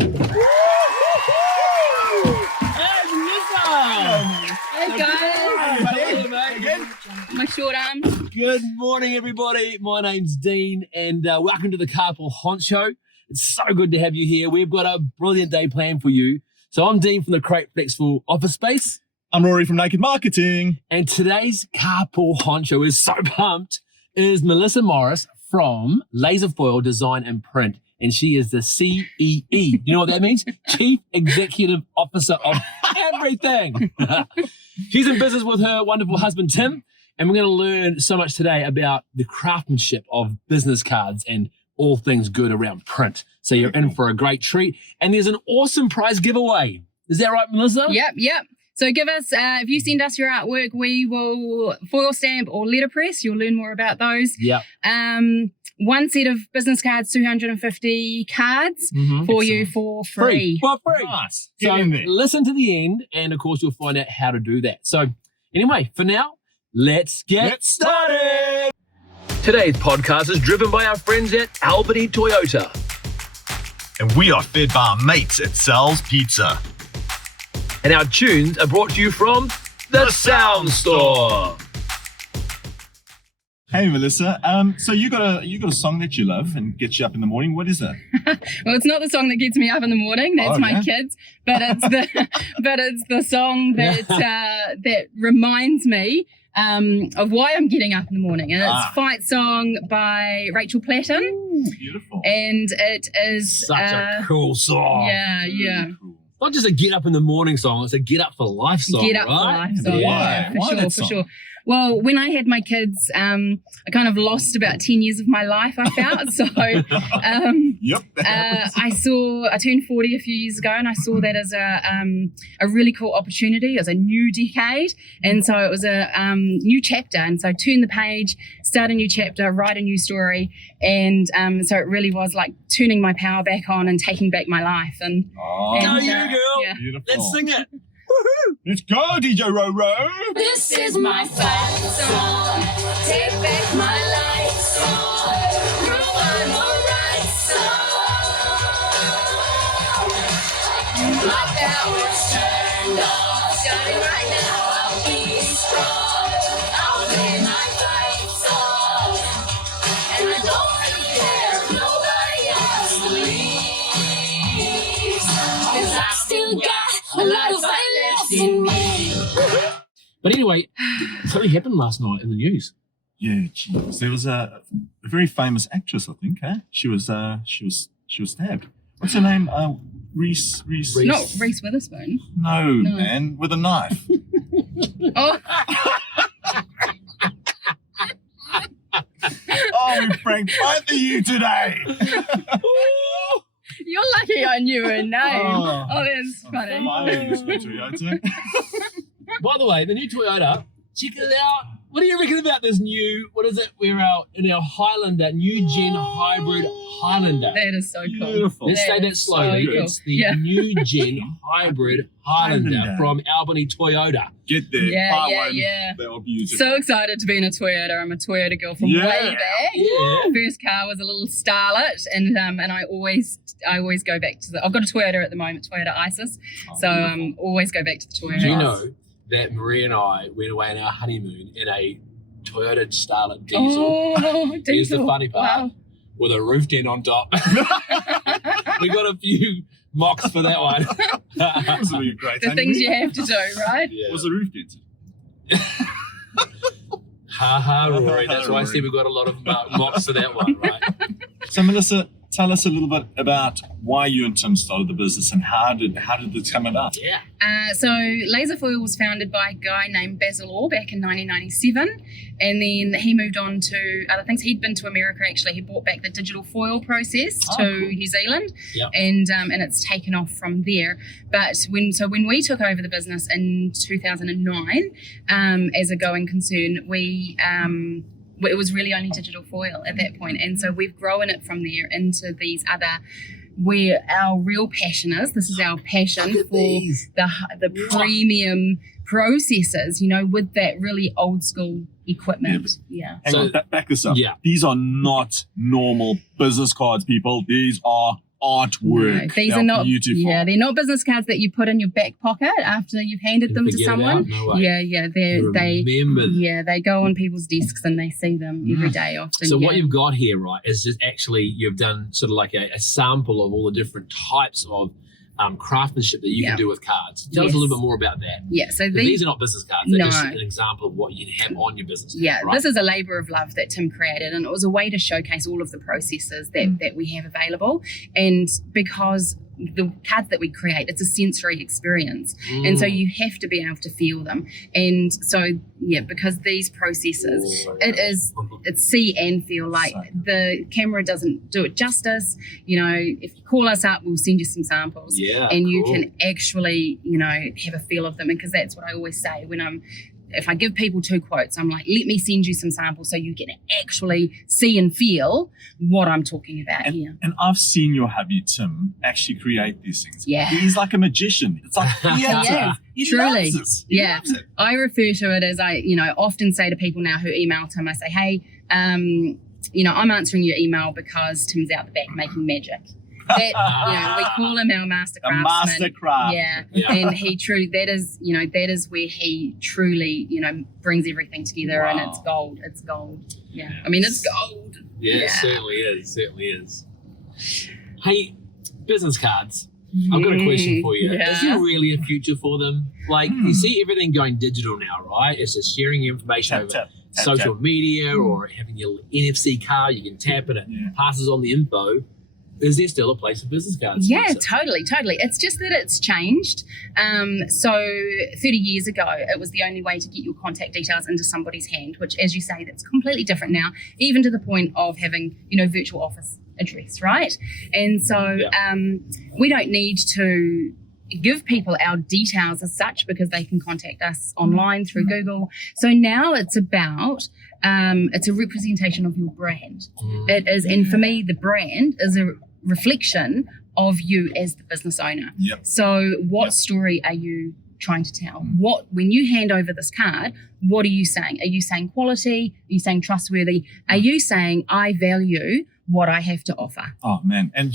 Hey guys. My short arms. Good morning, everybody. My name's Dean, and welcome to the Carpool Honcho. It's so good to have you here. We've got a brilliant day planned for you. So I'm Dean from the Crate Flexible Office Space. I'm Rory from Naked Marketing. And today's Carpool Honcho is so pumped is Melissa Morris from Laserfoil Design and Print. And she is the CEE. You know what that means? Chief Executive Officer of everything. She's in business with her wonderful husband, Tim. And we're going to learn so much today about the craftsmanship of business cards and all things good around print. So you're in for a great treat. And there's an awesome prize giveaway. Is that right, Melissa? Yep. So give us, if you send us your artwork, we will foil stamp or letterpress. You'll learn more about those. Yep. One set of business cards, 250 cards for you for free. For free. Nice. So Get in there. listen to the end, and of course you'll find out how to do that. So anyway, for now, let's get started. Today's podcast is driven by our friends at Albany Toyota. And we are fed by our mates at Sal's Pizza. And our tunes are brought to you from The Sound Store. Hey Melissa, so you got a song that you love and gets you up in the morning. What is it? Well, it's not the song that gets me up in the morning. That's my kids, but it's the song that that reminds me of why I'm getting up in the morning. And it's Fight Song by Rachel Platten. Ooh, beautiful. And it is Such a cool song. Yeah. Cool. Not just a get up in the morning song, it's a get up for life song. Get up for right? life song. Why? Yeah, for sure. Well, when I had my kids, I kind of lost about 10 years of my life, I felt. So Yep. I turned 40 a few years ago, and I saw that as a really cool opportunity, as a new decade. And so it was a new chapter. And so turn the page, start a new chapter, write a new story. And so it really was like turning my power back on and taking back my life. And Go you, girl. yeah. Beautiful. Let's sing it. Let's go, DJ Roro. This is my fight song. Take back my life song. Rewind the right song. My power's turned off. Starting right now, I'll be strong. I'll play my fight song. And I don't really care if nobody else believes. 'Cause I still got a lot of fight left in me. But anyway, something happened last night in the news. Yeah, geez. There was a very famous actress, I think. She was stabbed. What's her name? Reese. Not Reese Witherspoon. No, man, with a knife. Oh, Oh, we pranked both of you today. you're lucky I knew her name. Oh. Oh, that's funny. Toyota. By the way, the new Toyota, check it out. What do you reckon about this new, what is it? We're in our Highlander, new gen hybrid Highlander. That is so cool. Beautiful. Let's say that slowly. So cool. It's the new gen hybrid Highlander from Albany Toyota. Get there. Yeah, Buy yeah, one. yeah. They are beautiful. So excited to be in a Toyota. I'm a Toyota girl from Yeah. way back. Yeah. First car was a little Starlet, and I always go back to I've got a Toyota at the moment, Toyota Isis. So always go back to the Toyota. Do you know that Marie and I went away on our honeymoon in a Toyota Starlet diesel? Oh, Here's the diesel. funny part. Wow. With a roof tent on top. We got a few mocks for that one. This will be a great The time. things you have to do, right? Yeah. Was the roof dented? Ha ha, Rory. That's why I said we got a lot of mocks for that one, right? So Melissa, tell us a little bit about why you and Tim started the business and how did this come about? Yeah. So Laserfoil was founded by a guy named Basil Orr back in 1997, and then he moved on to other things. He'd been to America actually. He brought back the digital foil process to cool. New Zealand, Yep. and it's taken off from there. But when we took over the business in 2009, as a going concern, it was really only digital foil at that point, and so we've grown it from there into these other, where our real passion is. This is our passion for the premium processes, with that really old school equipment. Yeah. Hang on, back this up. Yeah. These are not normal business cards, people. These are artwork. No, these They're are not beautiful. Yeah, they're not business cards that you put in your back pocket after you've handed them to Forget someone. about? No way. Yeah, they Remember them. yeah, they go on people's desks and they see them every day often. So yeah. what you've got here, right, is just actually you've done sort of like a sample of all the different types of craftsmanship that you can do with cards. Tell us a little bit more about that. Yeah, so These are not business cards. They're No. just an example of what you have on your business card. Yeah, right? this is a labour of love that Tim created, and it was a way to showcase all of the processes that we have available. And because the cards that we create, it's a sensory experience, and so you have to be able to feel them. And so because these processes, it's see and feel. Like the camera doesn't do it justice. You know, if you call us up, we'll send you some samples, and you can actually have a feel of them. And because that's what I always say when if I give people 2 quotes, I'm like, let me send you some samples so you can actually see and feel what I'm talking about here. And I've seen your hubby, Tim, actually create these things. Yeah. He's like a magician. It's like he truly. loves it. He loves it. I refer to it as I often say to people now who email Tim, I say, hey, I'm answering your email because Tim's out the back making magic. That, we call him our Master Craftsman. Master Craftsman. Yeah. And he truly, that is where he truly, brings everything together, and it's gold. It's gold. Yeah. I mean, it's gold. Yeah, it certainly is. It certainly is. Hey, business cards. I've got a question for you. Yeah. Is there really a future for them? Like, you see everything going digital now, right? It's just sharing your information over social media or having your NFC card. You can tap it, it passes on the info. Is there still a place for business cards? Yeah, totally. It's just that it's changed. So 30 years ago, it was the only way to get your contact details into somebody's hand, which, as you say, that's completely different now, even to the point of having, virtual office address, right? And so we don't need to give people our details as such because they can contact us online through Google. So now it's about, it's a representation of your brand. It is, and for me, the brand is a reflection of you as the business owner. So what story are you trying to tell? When you hand over this card, what are you saying? Are you saying quality? Are you saying trustworthy? Are you saying I value what I have to offer? Oh man, and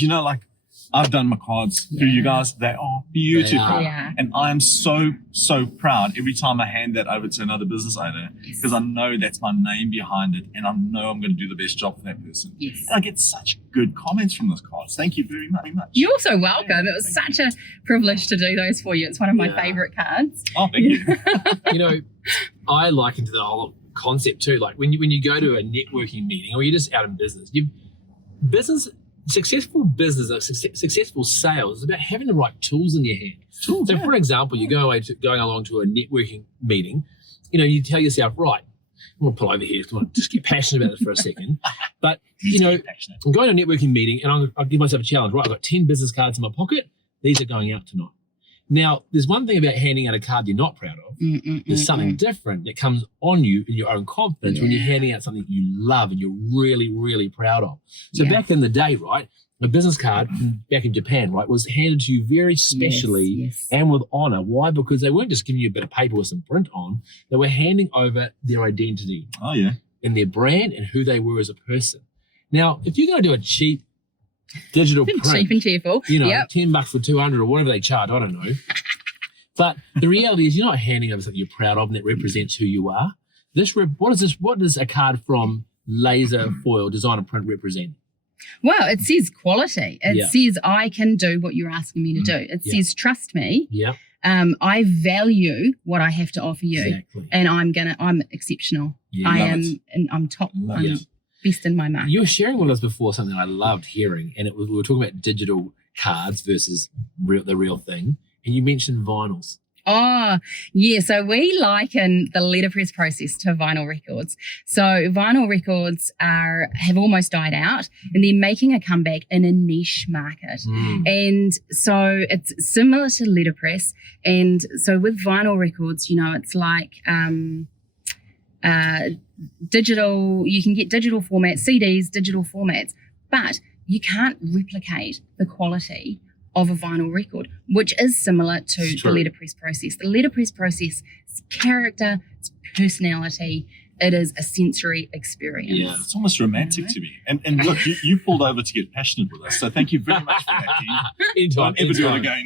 I've done my cards through you guys. They are beautiful. And I am so proud every time I hand that over to another business owner because I know that's my name behind it and I know I'm going to do the best job for that person. And I get such good comments from those cards. Thank you very much. You're so welcome. It was such a privilege to do those for you. It's one of my favourite cards. Oh, thank you. I liken to the whole concept too. Like when you go to a networking meeting or you're just out in business, successful business, successful sales is about having the right tools in your hand. So, for example, you going along to a networking meeting, you tell yourself, right, I'm going to pull over here. I want to just get passionate about this for a second. But, I'm going to a networking meeting and I'll give myself a challenge. Right, I've got 10 business cards in my pocket. These are going out tonight. Now, there's one thing about handing out a card you're not proud of. There's something different that comes on you in your own confidence when you're handing out something you love and you're really, really proud of. So back in the day, right, a business card back in Japan, right, was handed to you very specially and with honor. Why? Because they weren't just giving you a bit of paper with some print on. They were handing over their identity and their brand and who they were as a person. Now, if you're going to do a cheap digital print, cheap and cheerful, $10 for 200 or whatever they charge, I don't know. But the reality is you're not handing over something you're proud of and that represents who you are. What does a card from Laserfoil Design and Print represent? Well, it says quality. It says I can do what you're asking me to do. It says trust me. I value what I have to offer you, and I'm exceptional. I'm top. I'm best in my market. You were sharing with us before something I loved hearing, and we were talking about digital cards versus the real thing, and you mentioned vinyls. Oh, yeah. So we liken the letterpress process to vinyl records. So vinyl records have almost died out and they're making a comeback in a niche market. And so it's similar to letterpress. And so with vinyl records, it's like digital, you can get digital formats, CDs, digital formats, but you can't replicate the quality of a vinyl record, which is similar to the letterpress process. The letterpress process is character, it's personality, it is a sensory experience. Yeah. It's almost romantic to me. And look, you pulled over to get passionate with us. So thank you very much for that, Dean. Anytime. Don't ever do it again.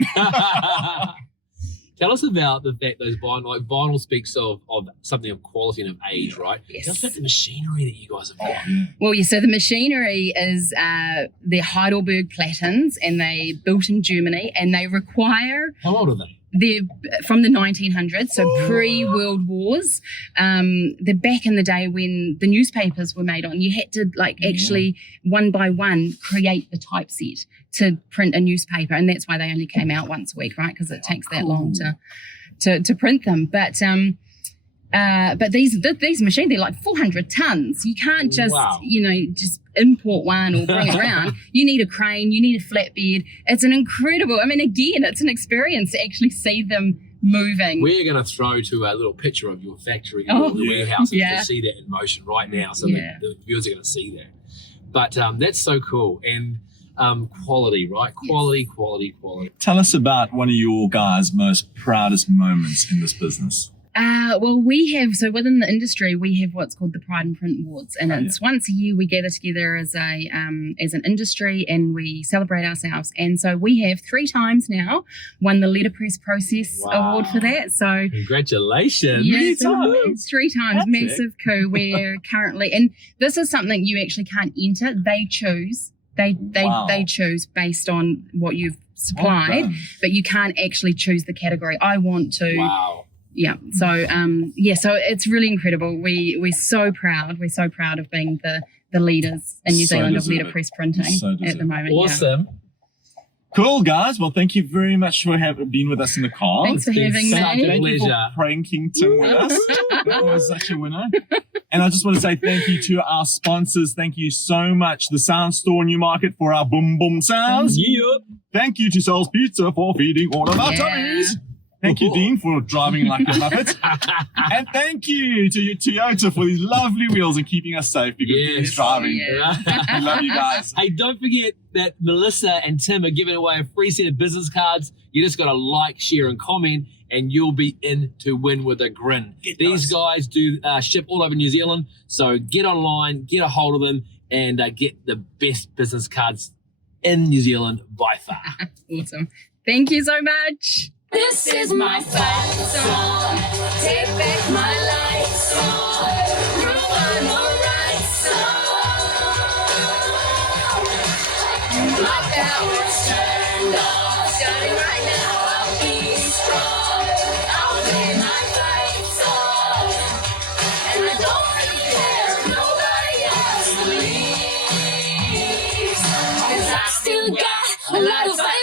Tell us about the fact those vinyl speaks of something of quality and of age, right? Yes. Tell us about the machinery that you guys have got. Well, yeah, so the machinery is they're Heidelberg platens, and they built in Germany, and they require, How old are they? they're from the 1900s, so pre-World Wars. They're back in the day when the newspapers were made on. You had to actually one by one create the typeset to print a newspaper, and that's why they only came out once a week, right? Because it takes that long to print them. But these machines, they're like 400 tons. You can't just just import one or bring it around. You need a crane, you need a flatbed. It's an incredible, again, it's an experience to actually see them moving. We're going to throw to a little picture of your factory or the warehouse and just see that in motion right now, so that the viewers are going to see that. But that's so cool. And quality, right? Quality. Tell us about one of your guys' most proudest moments in this business. Well, so within the industry, we have what's called the Pride and Print Awards, and it's once a year we gather together as an industry and we celebrate ourselves. And so we have 3 times now won the Letterpress Process Award for that. So congratulations! Yes, it's 3 times. That's massive coup. We're currently, and this is something you actually can't enter. They choose. They choose based on what you've supplied, but you can't actually choose the category. I want to. Wow. Yeah. So so it's really incredible. We're so proud. We're so proud of being the leaders in New Zealand of letterpress printing at the moment. Awesome. Cool, guys. Well, thank you very much for being with us in the car. Thanks for having me. Such a Thank you pleasure. for pranking Tim with us. That was such a winner. And I just want to say thank you to our sponsors. Thank you so much, the Sound Store Newmarket, for our boom boom sounds. Yeah. Thank you to Sal's Pizza for feeding all of our tummies. Thank you, Dean, for driving like a Muppet. And thank you to Toyota for these lovely wheels and keeping us safe because Dean's driving. We love you guys. Hey, don't forget that Melissa and Tim are giving away a free set of business cards. You just got to like, share, and comment, and you'll be in to win with a grin. These guys do ship all over New Zealand, so get online, get a hold of them, and get the best business cards in New Zealand by far. Awesome. Thank you so much. This is my fight song. Take back my life song. Prove I'm alright song. My power's turned off. Starting right now, I'll be strong. I'll play my fight song. And I don't really care if nobody else believes. 'Cause I still got a lot of fight.